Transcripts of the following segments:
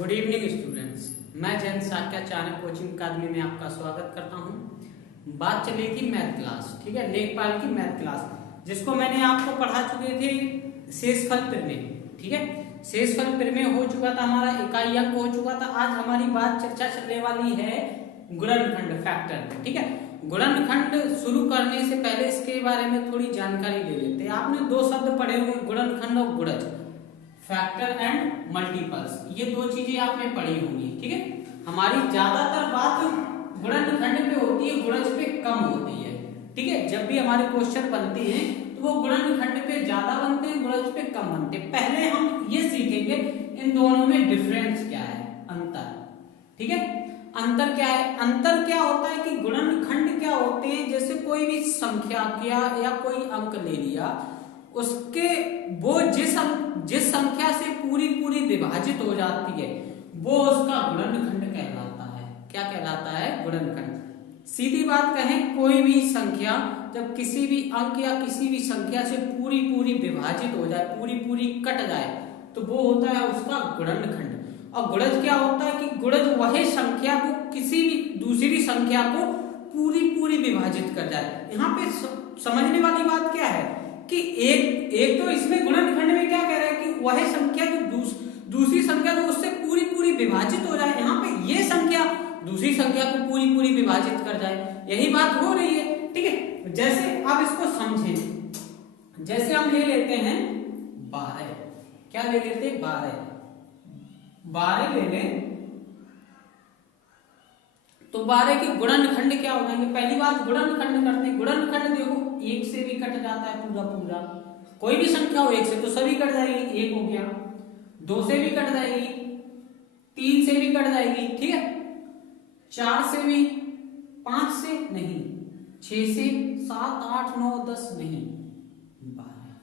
Good evening students, मैं Jain Sakya Chanakya coaching अकादमी में आपका स्वागत करता हूं। बात चली थी मैथ क्लास, ठीक है, लेखपाल की मैथ क्लास, जिसको मैंने आपको पढ़ा चुके थे शेषफल प्रमेय, ठीक है। शेषफल प्रमेय हो चुका था, हमारा इकाई अंक हो चुका था। आज हमारी बात चर्चा चलने वाली है गुणनखंड फैक्टर, ठीक है। गुणनखंड शुरू करने से पहले इसके बारे में थोड़ी जानकारी ले लेते हैं। आपने दो शब्द पढ़े हुए, गुणनखंड और गुणज, फैक्टर एंड मल्टीपल्स, ये दो चीजें आपने पढ़ी होंगी, ठीक है। हमारी ज्यादातर बात गुणनखंड पे होती है, गुणज पे कम होती है, ठीक है। जब भी हमारे क्वेश्चन बनते हैं तो वो गुणनखंड पे ज्यादा बनते हैं, गुणज पे कम बनते हैं। पहले हम ये सीखेंगे इन दोनों में डिफरेंस क्या है, अंतर, ठीक है। अंतर क्या है? अंतर क्या होता है कि गुणनखंड क्या होते हैं, जैसे कोई भी संख्या किया या कोई अंक ले लिया, उसके वो जिस संख्या से पूरी विभाजित हो जाती है वो उसका गुणनखंड कहलाता है। क्या कहलाता है? गुणनखंड। सीधी बात कहें, कोई भी संख्या जब किसी भी अंक या किसी भी संख्या से पूरी विभाजित हो जाए, पूरी कट जाए, तो वो होता है उसका गुणनखंड। और गुणज क्या होता है कि गुणज वही संख्या को किसी भी दूसरी संख्या को पूरी विभाजित कर जाए। यहाँ पे समझने वाली बात क्या है कि एक तो इसमें गुणनखंड में क्या कह रहा है कि वह संख्या जो दूसरी संख्या को उससे पूरी विभाजित हो जाए। यहाँ पे ये संख्या दूसरी संख्या को पूरी विभाजित कर जाए, यही बात हो रही है, ठीक है। जैसे आप इसको समझें, जैसे हम ले लेते हैं 12, क्या ले लेते हैं? 12 ले लें तो 12 के गुणनखंड क्या हो जाएंगे? पहली बात गुणनखंड करते हैं। गुणनखंड देखो, एक से भी कट जाता है पूरा, कोई भी संख्या हो एक से तो सभी कट जाएगी, एक हो गया, 2 से भी कट जाएगी, 3 से भी कट जाएगी, ठीक है, 4 से भी, 5 से नहीं, 6 से, 7, 8, 9, 10 नहीं, 12,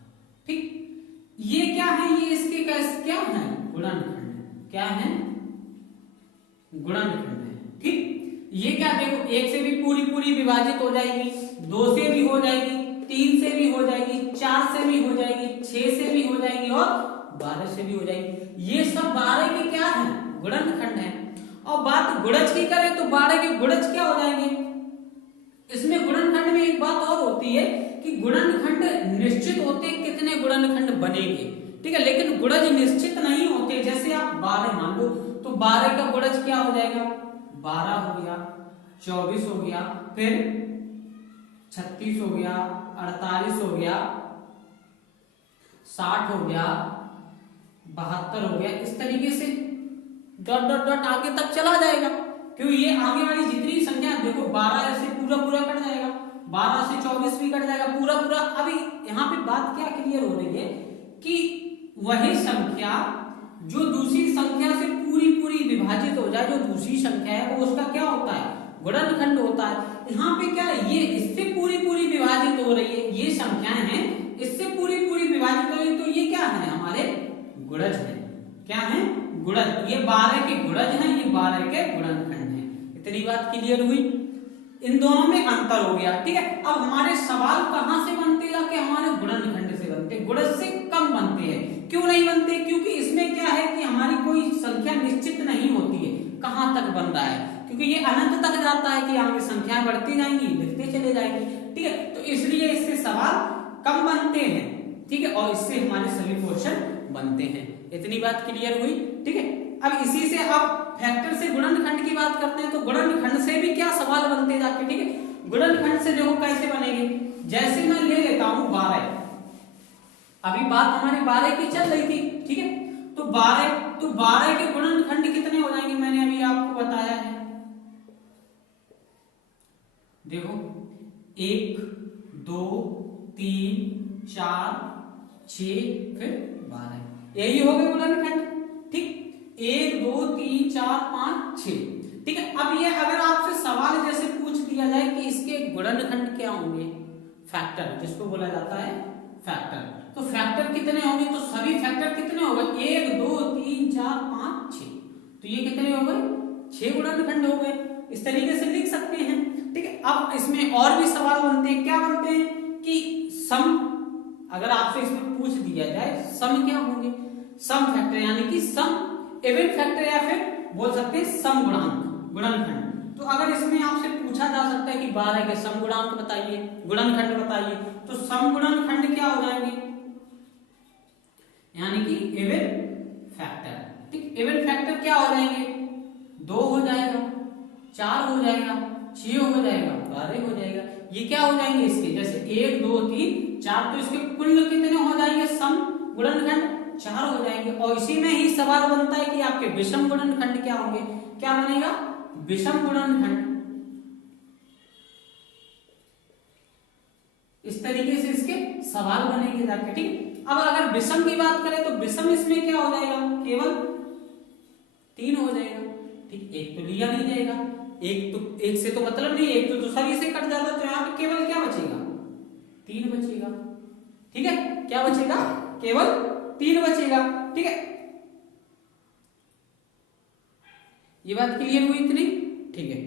ठीक। ये क्या है? ये इसके क्या है? गुणनखंड। क्या है? गुणनखंड है, ठीक। ये क्या? देखो, 1 से भी पूरी विभाजित हो जाएगी, 2 से भी हो जाएगी, 3 से भी हो जाएगी, 4 से भी हो जाएगी, 6 से भी हो जाएगी और 12 से भी हो जाएगी। ये सब 12 के क्या है? गुणनखंड है। और बात गुणज की करें तो 12 के गुणज क्या हो जाएंगे? इसमें गुणनखंड में एक बात और होती है कि गुणनखंड निश्चित होते कितने गुणनखंड बनेंगे, ठीक है, लेकिन गुणज निश्चित नहीं होते। जैसे आप 12 मान लो तो 12 का गुणज क्या हो जाएगा? 12 हो गया, 24 हो गया, फिर 36 हो गया, 48 हो गया, 60 हो गया, 72 हो गया। इस तरीके से डॉट आगे तक चला जाएगा, क्योंकि ये आगे वाली जितनी संख्या देखो, 12 से पूरा कट जाएगा, 12 से 24 भी कट जाएगा, पूरा। अभी यहाँ पे बात क्या क्लियर हो रही है कि वही संख्या जो दूसरी संख्या से पूरी विभाजित हो जाए, जो दूसरी संख्या है वो उसका क्या होता है? गुणनखंड होता है। यहाँ पे क्या है? ये इससे पूरी विभाजित हो रही है, ये संख्याएं हैं इससे पूरी विभाजित हो रही है, तो ये क्या है? हमारे गुणज है। क्या है? गुणज। ये 12 के गुणज हैं, ये 12 के गुणनखंड हैं। इतनी बात क्लियर हुई? इन दोनों में अंतर हो गया, ठीक है। अब हमारे सवाल कहां से बनते जाके? हमारे गुणनखंड से बनते, गुणज से कम बनते हैं। क्यों नहीं बनते? क्योंकि इसमें क्या है कि हमारी कोई संख्या निश्चित नहीं होती है कहां तक बन रहा है, क्योंकि ये अनंत तक जाता है कि आगे संख्याएं बढ़ती जाएंगी, लिखते चले जाएंगे, ठीक है। तो इसलिए इससे सवाल कम बनते हैं, ठीक है, और इससे हमारे सभी क्वेश्चन बनते हैं। इतनी बात क्लियर हुई, ठीक है। अब इसी से आप फैक्टर से गुणनखंड की बात करते हैं, तो गुणनखंड से भी क्या सवाल बनते जाते हैं, ठीक है। गुणनखंड से देखो कैसे बनेंगे। जैसे मैं ले लेता हूं 12, अभी बात हमारी 12 की चल रही थी, ठीक है। तो 12 के गुणनखंड कितने हो जाएंगे? मैंने अभी आपको बताया है, देखो, 1, 2, 3, 4, 6, फिर 12, यही हो गए गुणनखंड, ठीक। 1, 2, 3, 4, 5, 6, ठीक है। अब ये अगर आपसे सवाल जैसे पूछ दिया जाए कि इसके गुणनखंड क्या होंगे, फैक्टर जिसको बोला जाता है फैक्टर, तो फैक्टर कितने होंगे? तो सभी फैक्टर कितने हो गए? 1, 2, 3, 4, 5, 6, तो ये कितने हो गए? 6 गुणनखंड हो गए। इस तरीके से लिख सकते हैं, ठीक है। अब इसमें और भी सवाल बनते हैं, क्या बनते हैं कि सम, अगर आपसे इसमें पूछ दिया जाए सम क्या होंगे? सम फैक्टर, यानी कि सम इवन फैक्टर या फिर बोल सकते हैं समगुणांक गुणनखंड। तो अगर इसमें आपसे पूछा जा सकता है कि 12 के समगुणांक बताइए, गुणनखंड बताइए, तो समगुणनखंड क्या हो जाएंगे, यानी कि इवन फैक्टर। ठीक, इवन फैक्टर क्या हो जाएंगे, 2 हो जाएगा, 4 हो जाएगा, 6 हो जाएगा, 12 हो जाएगा। ये क्या हो जाएंगे इसके, जैसे 1 2 3 4, तो इसके कुल कितने हो जाएंगे सम गुणनखंड, 4 हो जाएंगे। और इसी में ही सवाल बनता है कि आपके विषम गुणनखंड क्या होंगे, क्या बनेगा, विषम गुणनखंड। इस तरीके से इसके सवाल बनेंगे जाके। ठीक, अब अगर विषम की बात करें तो विषम इसमें क्या हो जाएगा, केवल 3 हो जाएगा। ठीक, एक तो लिया नहीं जाएगा, एक से तो मतलब नहीं, एक तो सभी से कट जाता, तो यहाँ पे केवल क्या बचेगा, 3 बचेगा। ठीक है, क्या बचेगा, केवल 3 बचेगा। ठीक है, ये बात क्लियर हुई इतनी। ठीक है,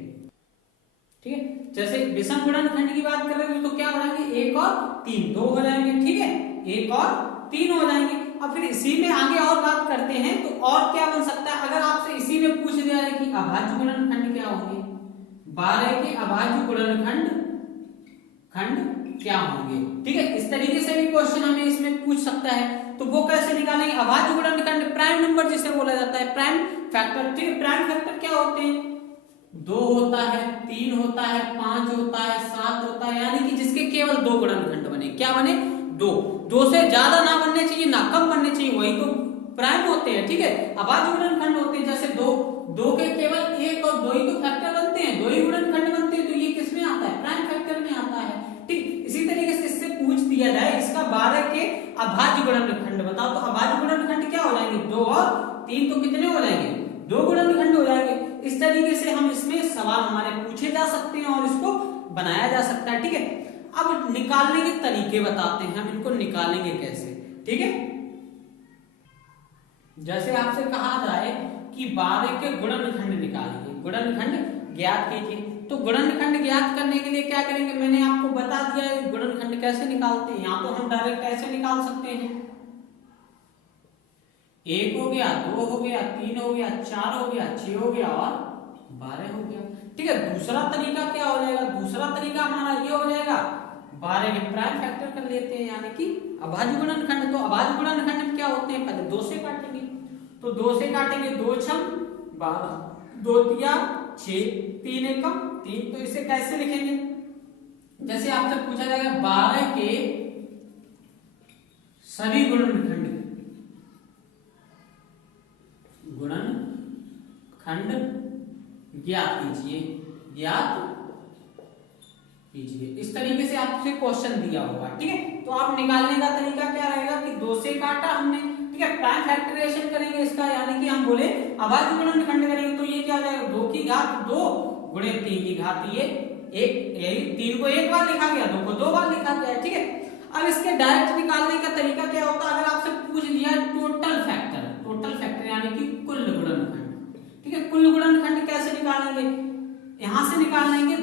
ठीक है, जैसे विषम गुणनखंड की बात कर रहे हैं तो क्या हो जाएंगे, 1 और 3, 2 हो जाएंगे। ठीक है, 1 और 3 हो जाएंगे। अब फिर इसी में आगे और बात करते हैं, तो और क्या बन सकता है, अगर आपसे इसी में पूछ दिया है कि अभाज्य गुणनखंड क्या होंगे, 12 के अभाज्य गुणनखंड क्या होंगे। ठीक है, इस तरीके से भी क्वेश्चन हमें इसमें पूछ सकता है। तो वो कैसे निकालेंगे, अभाज्य गुणनखंड प्राइम नंबर जिसे बोला जाता है, प्राइम फैक्टर। ठीक है, प्राइम फैक्टर क्या होते हैं, 2 होता है, 3 होता है, 5 होता है, 7 होता है, यानी कि जिसके केवल 2 गुणनखंड बने। क्या बने, 2 से ज्यादा ना बनने चाहिए, ना कम बनने चाहिए, वही तो प्राइम होते हैं। ठीक है, अभाज्य गुणनखंड होते हैं जैसे 2 के केवल 1 और 2 ही तो फैक्टर बनते हैं, 2 ही गुणनखंड बनते हैं, तो ये किसमें आता है, प्राइम फैक्टर में आता है। ठीक, इसी तरीके से इससे पूछ दिया जाए इसका 12 के अभाज्य गुणनखंड बताओ, तो अभाज्य गुणनखंड क्या हो जाएंगे, 2 और 3, तो कितने हो जाएंगे, 2 गुणनखंड हो जाएंगे। इस तरीके से हम इसमें सवाल हमारे पूछे जा सकते हैं और इसको बनाया जा सकता है। ठीक है, अब निकालने के तरीके बताते हैं, हम इनको निकालेंगे कैसे। ठीक है, जैसे आपसे कहा जाए कि 12 के गुणनखंड निकालिए, गुणनखंड ज्ञात कीजिए, तो गुणनखंड ज्ञात करने के लिए क्या करेंगे, मैंने आपको बता दिया है गुणनखंड कैसे निकालते हैं। यहाँ तो हम डायरेक्ट ऐसे निकाल सकते हैं, 1 हो गया, 2 हो गया, 3 हो गया, 4 हो गया, 6 हो गया और 12 हो गया। ठीक है, दूसरा तरीका क्या हो जाएगा, दूसरा तरीका हमारा ये हो जाएगा, 12 के प्राइम फैक्टर कर लेते हैं, यानी कि अभाज्य गुणनखंड। तो अभाज्य गुणनखंड में क्या होते हैं, पहले 2 से काटेंगे, तो 2 से काटेंगे, 2 छम 12, 2 तिया 6, 3 एकम 3। तो इसे कैसे लिखेंगे, जैसे आपसे पूछा जाएगा 12 के सभी गुणनखंड ज्ञात कीजिए, इस तरीके से आपसे क्वेश्चन दिया होगा। ठीक है, तो आप निकालने का तरीका क्या रहेगा कि 2 से काटा हमने, ठीक है, प्राइम फैक्टराइजेशन करेंगे इसका, यानी कि हम बोले अभाज्य गुणनखंड करेंगे, तो ये क्या हो जाएगा, 2 की घात 2 गुणे 3 की घात ये 1, यही 3 को 1 बार लिखा गया, 2 को 2 बार लिखा गया। ठीक है, अब इसके डायरेक्ट निकालने का तरीका क्या होता है, अगर आपसे पूछ दिया टोटल फैक्टर यानी कि कुल गुणनखंड। ठीक है, कुल गुणनखंड कैसे निकालेंगे, यहां से निकाल लेंगे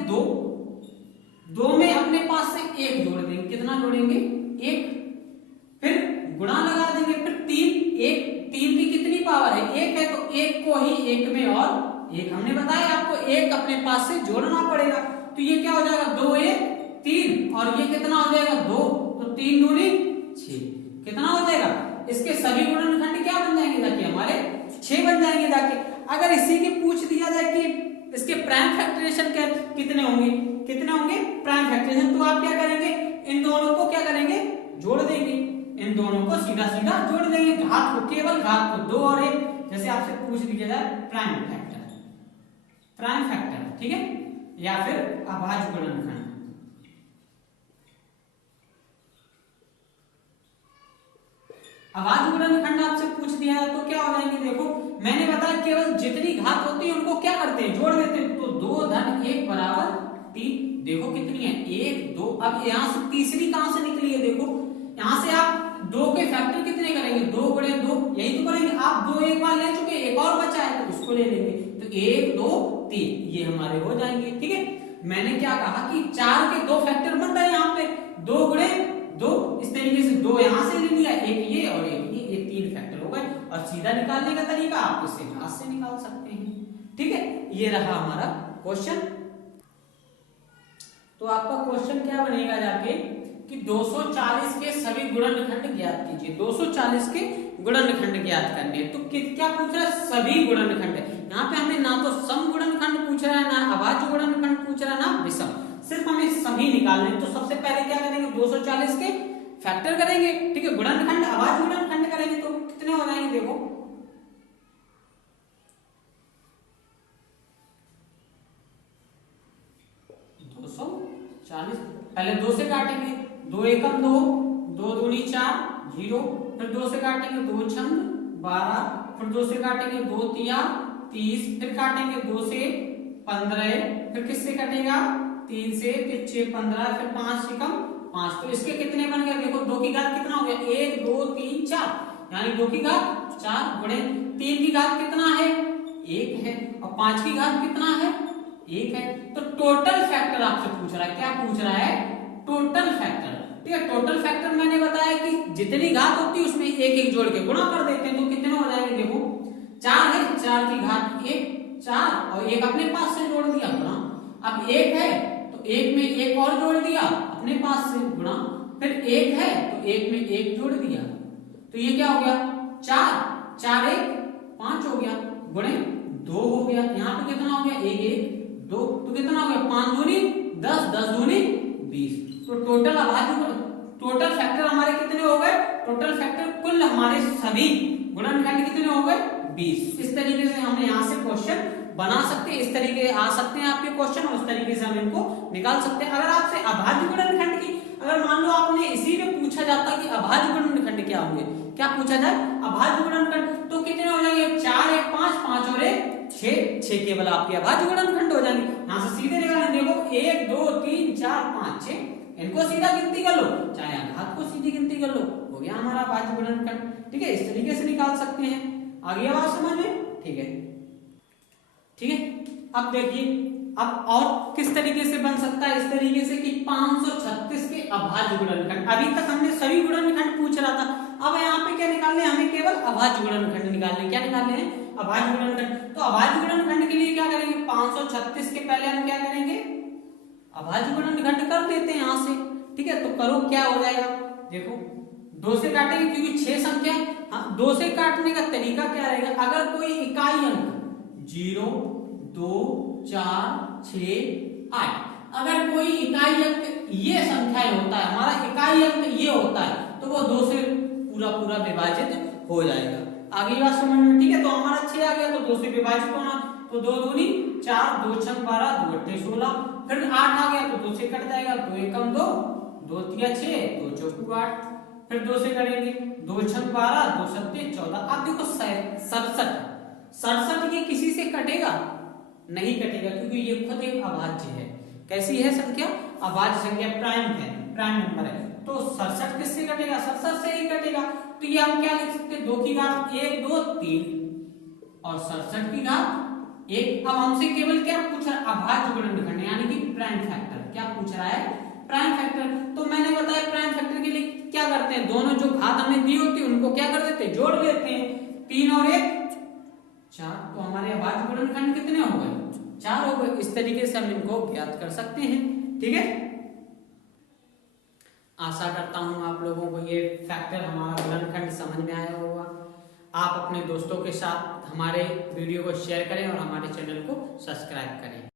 2 में अपने पास से 1 जोड़ देंगे, कितना जोड़ेंगे, 1, फिर गुणा लगा देंगे, फिर 3 की कितनी पावर है, 1 है, तो 1 को ही 1 में और 1 हमने बताया आपको 1 अपने पास से जोड़ना पड़ेगा, तो ये क्या हो जाएगा, 2 1 3, और ये कितना हो जाएगा 2, तो 3 दूनी 6, कितना हो जाएगा, इसके सभी गुणनखंड क्या बन जाएंगे जाके, हमारे 6 बन जाएंगे जाके। अगर इसी के पूछ दिया जाए कि इसके प्राइम फैक्टराइजेशन कितने होंगे प्राइम फैक्टराइजेशन, तो आप क्या करेंगे, इन दोनों को क्या करेंगे, जोड़ देंगे, इन दोनों को सीधा जोड़ देंगे, घात को, केवल घात को 2 और 1, जैसे आपसे पूछ दिया जाए प्राइम फैक्टर, ठीक है, या फिर अभाज्य गुणनखंड। अभाज्य गुणनखंड आपसे पूछ दिया है तो क्या हो जाएंगे, देखो मैंने बताया केवल जितनी घात होती है उनको क्या करते हैं, जोड़ देते हैं, तो 2 धन 1 बराबर 3, देखो कितनी है 1 2, अब यहां से तीसरी कहां से निकली है, देखो यहां से आप 2 के फैक्टर कितने करेंगे, 2 गुणे 2, यही तो करेंगे, आप 2 एक बार ले चुके, एक और बचा है तो उसको ले लेंगे, तो 1 2 3 ये हमारे हो जाएंगे। ठीक है, मैंने क्या कहा कि 4 के 2 फैक्टर बन रहे हैं यहाँ पे, 2 गुणे 2, इस तरीके से 2 यहां से ले लिया, एक ये और एक ये 3 फैक्टर हो गए, और सीधा निकालने का तरीका आप इससे घात से निकाल सकते हैं। ठीक है, ये रहा हमारा क्वेश्चन। तो आपका क्वेश्चन क्या बनेगा जाके कि 240 के सभी गुणनखंड ज्ञात कीजिए। 240 के गुणनखंड ज्ञात करने, तो क्या पूछ रहा है? सभी गुणनखंड। यहाँ पे हमें ना तो सम गुणनखंड पूछ रहा है, ना अभाज्य गुणनखंड पूछ रहा है, ना विषम, सिर्फ हमें सभी निकालने। तो सबसे पहले क्या करेंगे? 240 के फैक्टर करेंगे। ठीक है, गुणनखंड अभाज्य गुणनखंड करेंगे तो कितने हो जाएंगे? देखो 240, पहले 2 से काटेंगे, 2 एकम 2, 2 दूनी 4, 0, फिर 2 से काटेंगे, 2 छंग 12, फिर 2 से काटेंगे, 2 तिया 30, फिर काटेंगे 2 से 15, फिर किससे कटेगा? 3 से, फिर 6 15, फिर 5 एकम 5। तो इसके कितने बन गए? देखो 2 की घात कितना हो गया? 1 2 3 4, यानी 2 की घात 4 गुणे 3 की घात कितना है? 1 है, और 5 की घात कितना है? 1 है। तो टोटल फैक्टर आपसे पूछ रहा है। क्या पूछ रहा है? Total factor. ठीक है, टोटल फैक्टर मैंने बताया कि जितनी घात होती है उसमें एक एक जोड़ के गुणा कर देते हैं, तो कितने हो जाएंगे? देखो 4 है, 4 की घात 1 4, और एक अपने पास से जोड़ दिया गुणा। अब 1 है तो 1 में 1 और जोड़ दिया अपने पास से गुणा, फिर 1 है तो 1 में 1 जोड़ दिया, तो ये क्या हो गया? 4 4 1 5 हो गया, गुणे 2 हो गया। यहाँ पे कितना हो गया? 1 1 2, तो कितना हो गया? 5 दूनी 10, 10 दूनी 20। तो टोटल अभाज्य टोटल फैक्टर हमारे कितने हो गए? टोटल फैक्टर कुल हमारे सभी गुणनखंड कितने हो गए? 20। इस तरीके से हम यहाँ से क्वेश्चन बना सकते हैं, इस तरीके आ सकते हैं आपके क्वेश्चन, और उस तरीके से हम इनको निकाल सकते हैं। अगर आपसे अभाज्य गुणनखंड की, अगर मान लो आपने इसी में पूछा जाता कि अभाज्य गुणनखंड क्या होंगे, क्या पूछा जाए? अभाज्य गुणनखंड, तो कितने हो जाएंगे? 4 1 5 5 और 1 6, 6 केवल आपके अभाज्य गुणनखंड हो जाएंगे। यहां से सीधे निकालें, देखो 1 2 3 4 5 6, इनको सीधा गिनती कर लो, चाहे आघात को सीधी गिनती कर लो, हो गया हमारा अभाज्य गुणनखंड। ठीक है, इस तरीके से निकाल सकते हैं। आ गया बात समझ में? ठीक है, ठीक है। अब देखिए, अब और किस तरीके से बन सकता है? इस तरीके से कि 536 के अभाज्य गुणनखंड। अभी तक हमने सभी गुणनखंड पूछ रहा था, अब यहाँ पे क्या निकालने? हमें केवल अभाज्य गुणनखंड निकालने। क्या निकालने हैं? अभाज्य गुणनखंड। तो अभाज्य गुणनखंड के लिए क्या करेंगे? 536 के पहले हम क्या करेंगे? अभाज्य गुणनखंड कर देते हैं यहाँ से। ठीक है, तो करो, क्या हो जाएगा? देखो 2 से काटेंगे क्योंकि 6 संख्या है। हाँ, 2 से काटने का तरीका क्या रहेगा? अगर कोई इकाई अंक 0 2 4 6 8, अगर कोई इकाई अंक ये संख्याएं होता है, हमारा इकाई अंक ये होता है, तो वो 2 से पूरा पूरा विभाजित हो जाएगा। आगे बात समझ में? ठीक है, तो हमारा 6 आ गया तो 2 से विभाजित होना, तो 2 दूनी 4 2 छंग 12 2 अट्ठे 16, फिर 8 आ गया तो 2 से कट जाएगा, 2 एकम 2 2 तिया 6 2 चौकू 8, फिर 2 से करेंगे, 2 छंग 12 2 सत्ते 14। अब देखो 67, 67 ये किसी से कटेगा? नहीं कटेगा, क्योंकि ये खुद एक अभाज्य है। कैसी है संख्या? अभाज्य संख्या, प्राइम है, प्राइम नंबर है। तो 67 किससे कटेगा? 67 से ही कटेगा। तो ये हम क्या लिख सकते हैं? 2 की घात 1 2 3 और 67 की घात 1। अब हमसे केवल क्या पूछ रहा है? अभाज्य गुणनखंड, यानी कि प्राइम फैक्टर। क्या पूछ रहा है? Prime factor. तो मैंने बताया प्राइम फैक्टर के लिए क्या करते हैं? दोनों जो घात हमें दी होती है उनको क्या कर देते हैं? जोड़ देते हैं। 3 और 1 4, तो हमारे अभाज्य गुणनखंड कितने हो गए? 4 हो गए। इस तरीके से हम इनको ज्ञात कर सकते हैं। ठीक है, आशा करता हूं आप लोगों को ये फैक्टर, हमारा गुणनखंड समझ में आया होगा। आप अपने दोस्तों के साथ हमारे वीडियो को शेयर करें और हमारे चैनल को सब्सक्राइब करें।